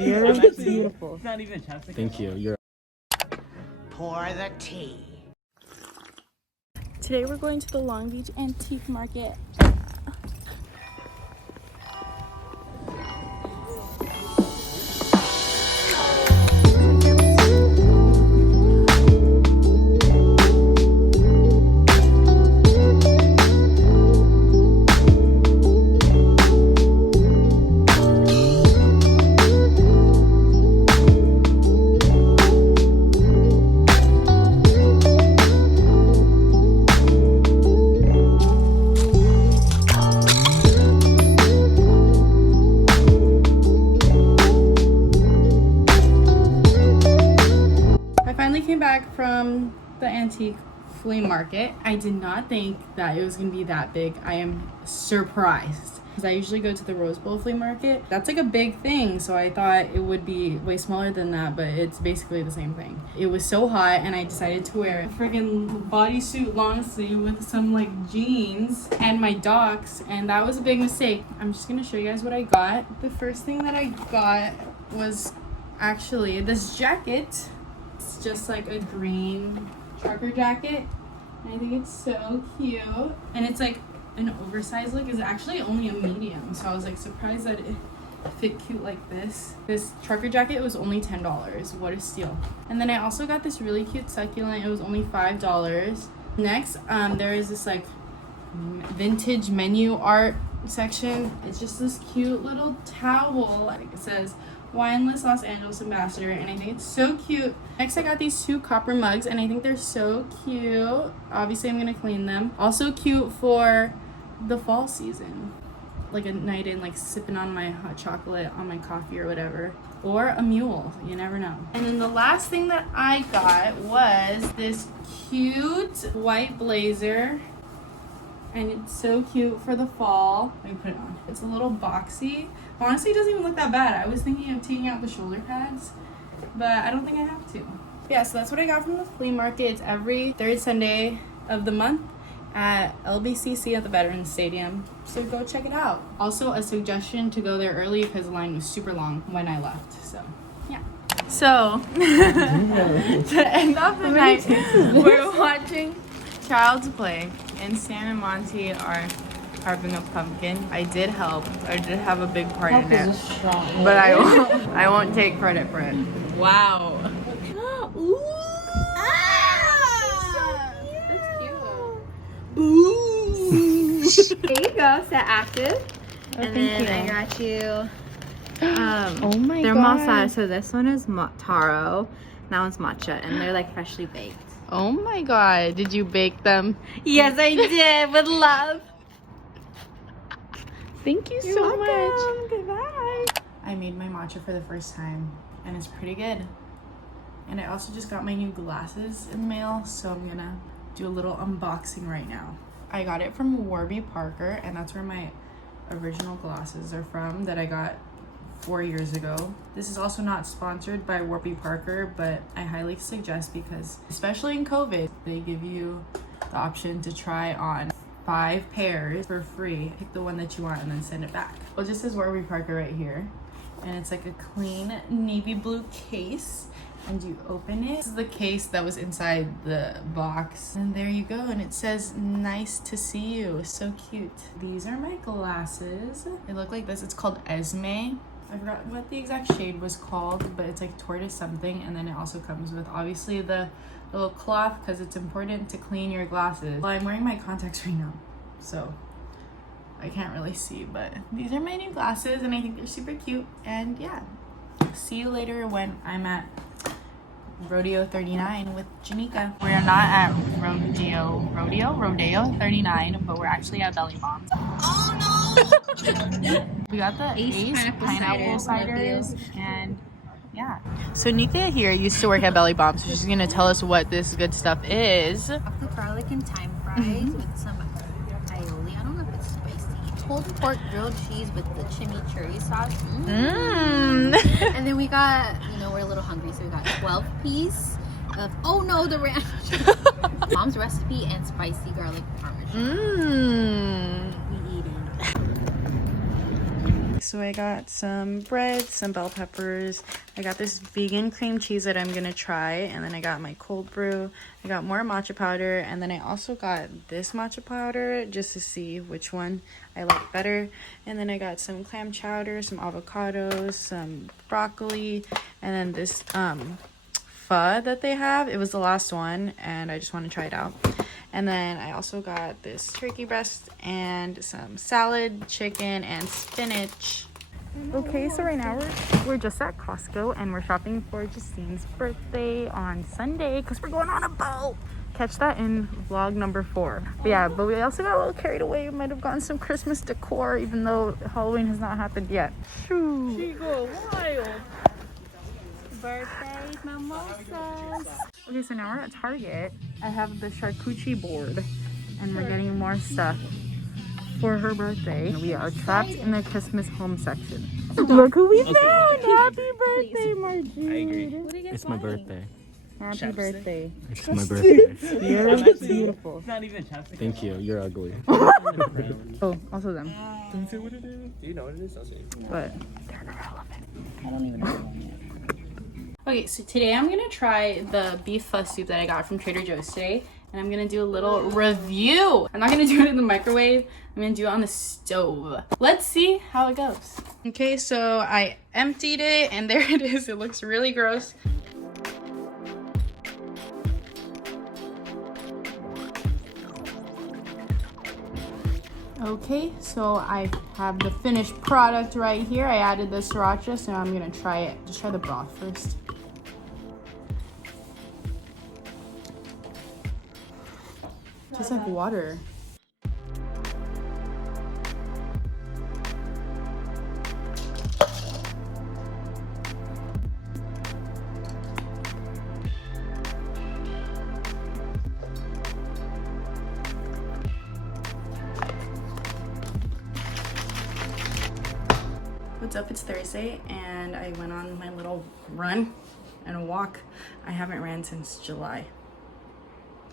You're beautiful. It's not even chapstick. Thank you. You're. Pour the tea. Today we're going to the Long Beach Antique Market. Back from the antique flea market. I did not think that it was gonna be that big. I am surprised because I usually go to the Rose Bowl flea market. That's like a big thing, so I thought it would be way smaller than that, but it's basically the same thing. It was so hot and I decided to wear a freaking bodysuit long sleeve with some like jeans and my Docs, and that was a big mistake. I'm just gonna show you guys what I got. The first thing that I got was actually this jacket. It's just like a green trucker jacket, and I think it's so cute, and it's like an oversized look. It's actually only a medium, so I was like surprised that it fit cute like this. This trucker jacket was only $10. What a steal. And then I also got this really cute succulent. It was only $5. Next, there is this like vintage menu art section. It's just this cute little towel. I think it says Wineless Los Angeles Ambassador, and I think it's so cute. Next, I got these 2 copper mugs, and I think they're so cute. Obviously, I'm gonna clean them. Also cute for the fall season, like a night in, like sipping on my hot chocolate on my coffee or whatever, or a mule, you never know. And then the last thing that I got was this cute white blazer, and it's so cute for the fall. Let me put it on. It's a little boxy. Honestly, it doesn't even look that bad. I was thinking of taking out the shoulder pads, but I don't think I have to. Yeah, so that's what I got from the flea market. It's every 3rd Sunday of the month at LBCC at the Veterans Stadium. So go check it out. Also, a suggestion to go there early because the line was super long when I left. So, yeah. So, to end off the night, we're watching Child's Play in Santa Monte, our carving a pumpkin. I did help. I did have a big part in it, but I won't take credit for it. Wow. Ooh. Ah, that's cute. Ooh. There you go. Set active. Oh, and then I got you. Oh my they're god. matcha. So this one is taro. That one's matcha, and they're like freshly baked. Oh my god. Did you bake them? Yes, I did with love. Thank you You're so welcome. much. Goodbye. I made my matcha for the first time, and it's pretty good. And I also just got my new glasses in the mail, so I'm gonna do a little unboxing right now. I got it from Warby Parker, and that's where my original glasses are from that I got 4 years ago. This is also not sponsored by Warby Parker, but I highly suggest because, especially in COVID, they give you the option to try on 5 pairs for free. Pick the one that you want and then send it back. Well, it just says Warby Parker right here, and it's like a clean navy blue case, and you open it. This is the case that was inside the box, and there you go, and it says nice to see you. So cute. These are my glasses. They look like this. It's called Esme. I forgot what the exact shade was called, but it's like tortoise something, and then it also comes with obviously the little cloth because it's important to clean your glasses. Well, I'm wearing my contacts right now, so I can't really see, but these are my new glasses, and I think they're super cute. And yeah, see you later when I'm at Rodeo 39 with Janika. We're not at Rodeo 39, but we're actually at Belly Bombs. Oh no! We got the Ace pineapple ciders, and yeah. So Nika here used to work at Belly Bombs, so she's gonna tell us what this good stuff is. Chocolate garlic and thyme fries with some aioli. I don't know if it's spicy. Pulled pork grilled cheese with the chimichurri sauce. And then we got, we're a little hungry, so we got 12 piece of, oh no, the ranch. Mom's recipe and spicy garlic parmesan. We eating. so I got some bread, some bell peppers. I got this vegan cream cheese that I'm gonna try, and then I got my cold brew. I got more matcha powder, and then I also got this matcha powder just to see which one I like better. And then I got some clam chowder, some avocados, some broccoli, and then this pho that they have. It was the last one, and I just want to try it out. And then I also got this turkey breast and some salad, chicken, and spinach. Okay, so right now we're just at Costco and we're shopping for Justine's birthday on Sunday because we're going on a boat. Catch that in vlog number 4. But yeah, but we also got a little carried away. We might have gotten some Christmas decor even though Halloween has not happened yet. Shoo. She go wild. Birthday mimosas. Okay, so now we're at Target. I have the charcuterie board and we're getting more stuff for her birthday. We are trapped in the Christmas home section. Look who we found! Happy birthday, Margie! I agree. It's my birthday. Happy birthday. It's my birthday. You're beautiful. It's not even chapstick. Thank you. You're ugly. Oh, also them. Don't say what it is. Do you know what it is? I'll say. But they're irrelevant. I don't even know yet. Okay, so today I'm gonna try the beef pho soup that I got from Trader Joe's today. And I'm gonna do a little review. I'm not gonna do it in the microwave. I'm gonna do it on the stove. Let's see how it goes. Okay, so I emptied it and there it is. It looks really gross. Okay, so I have the finished product right here. I added the sriracha, so I'm gonna try it. Just try the broth first. Tastes like water. What's up? It's Thursday and I went on my little run and a walk. I haven't ran since July.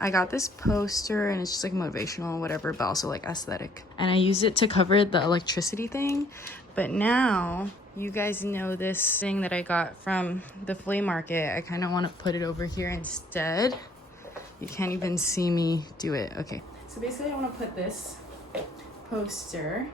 I got this poster and it's just like motivational, whatever, but also like aesthetic. And I used it to cover the electricity thing. But now you guys know this thing that I got from the flea market. I kind of want to put it over here instead. You can't even see me do it. Okay. So basically I want to put this poster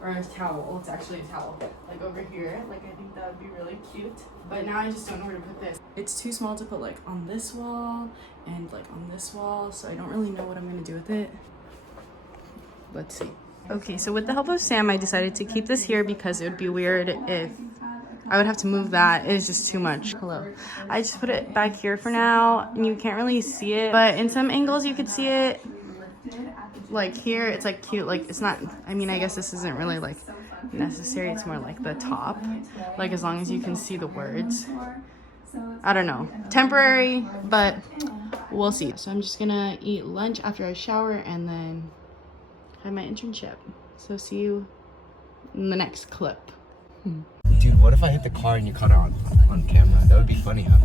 or a towel. It's actually a towel. Like over here. Like I think that would be really cute. But now I just don't know where to put this. It's too small to put like on this wall and like on this wall, so I don't really know what I'm gonna do with it. Let's see. Okay, so with the help of Sam, I decided to keep this here because it would be weird if I would have to move that. It is just too much. Hello. I just put it back here for now, and you can't really see it, but in some angles you could see it. Like here, it's like cute. Like it's not, I mean, I guess this isn't really like necessary. It's more like the top, like as long as you can see the words. I don't know, temporary, but we'll see. So I'm just gonna eat lunch after I shower and then have my internship. So see you in the next clip. Dude, what if I hit the car and you caught it on camera? That would be funny, huh?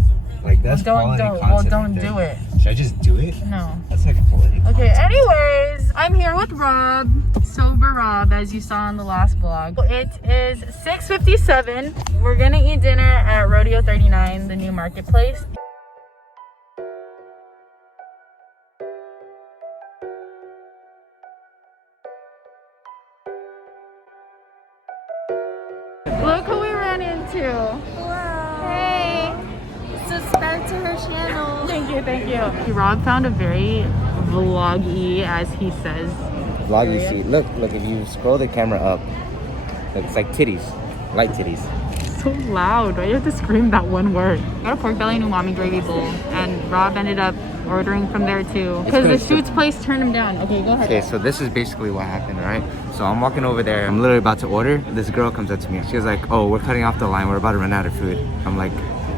Like that's quality content. Don't right there. do it. Should I just do it? No. That's like quality content. Okay, anyways, I'm here with Rob. Sober Rob, as you saw in the last vlog. It is 6:57. We're gonna eat dinner at Rodeo 39, the new marketplace. Look who we ran into. Hello. Hey. Subscribe to her channel. Thank you, thank you. Rob found a very vloggy, as he says. Vloggy seat. Look, if you scroll the camera up, it's like titties. Light titties. So loud. Why do you have to scream that one word? Got a pork belly and umami gravy bowl, and Rob ended up ordering from there too because the Shoots place turned him down. Okay, go ahead. Okay, so this is basically what happened, right? So I'm walking over there. I'm literally about to order. This girl comes up to me. She was like, "Oh, we're cutting off the line. We're about to run out of food." I'm like,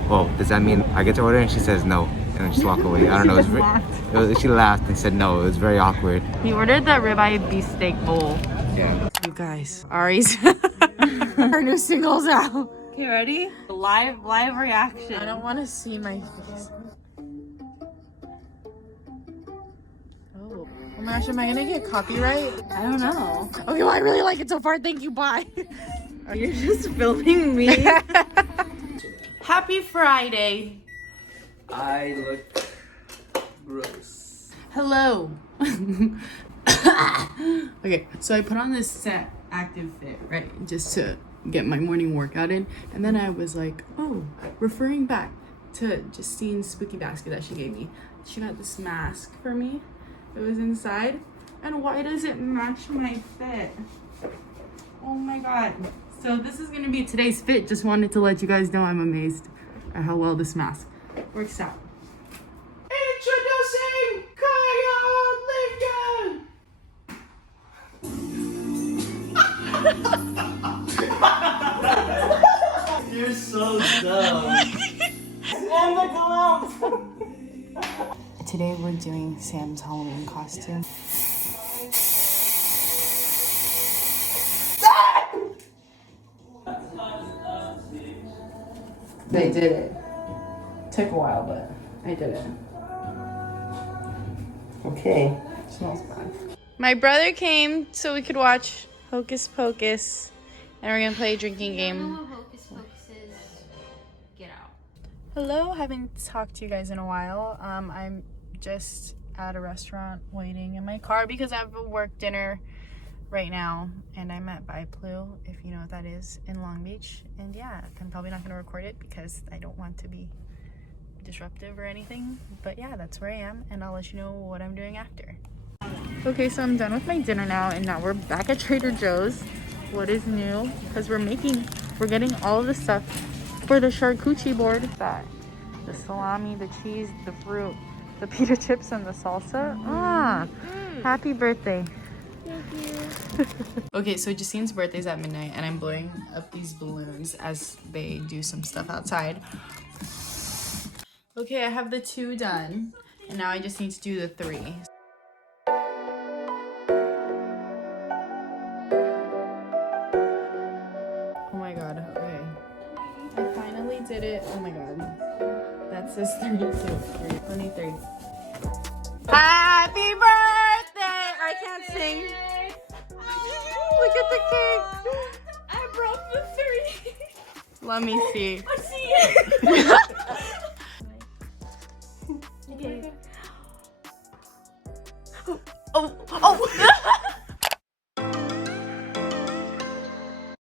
"Oh, does that mean I get to order?" And she says no, and then just walk away. I don't know. She laughed and said no. It was very awkward. He ordered the ribeye beefsteak bowl. Yeah. You guys, Ari's her new single's out. Okay, ready? Live reaction. I don't want to see my face. Oh my gosh, am I gonna get copyright? I don't know. Okay, well I really like it so far. Thank you. Bye. You're just filming me. Happy Friday. I look gross. Hello. Okay, so I put on this set active fit, right? Just to get my morning workout in. And then I was like, oh, referring back to Justine's spooky basket that she gave me. She got this mask for me. It was inside. And why does it match my fit? Oh my god. So this is gonna be today's fit. Just wanted to let you guys know I'm amazed at how well this mask works out. Introducing Kyle Lincoln! You're so dumb. Today we're doing Sam's Halloween costume. They did it. Took a while, but I did it. Okay. Smells bad. My brother came so we could watch Hocus Pocus, and we're gonna play a drinking game. Hocus Pocus is Get Out. Hello, haven't talked to you guys in a while. I'm just at a restaurant waiting in my car because I have a work dinner right now, and I'm at Biplu, if you know what that is, in Long Beach. And yeah, I'm probably not going to record it because I don't want to be disruptive or anything, but yeah, that's where I am, and I'll let you know what I'm doing after. Okay, so I'm done with my dinner now, and now we're back at Trader Joe's. What is new? Because we're getting all of the stuff for the charcuterie board. That the salami, the cheese, the fruit, the pita chips, and the salsa. Happy birthday. Okay, so Justine's birthday's at midnight, and I'm blowing up these balloons as they do some stuff outside. Okay, I have the 2 done, and now I just need to do the 3. Oh my god, okay. I finally did it. Oh my god. That says 32. 23. Happy birthday! I can't sing. Look at the cake. I broke the 3. Let me see. I see it.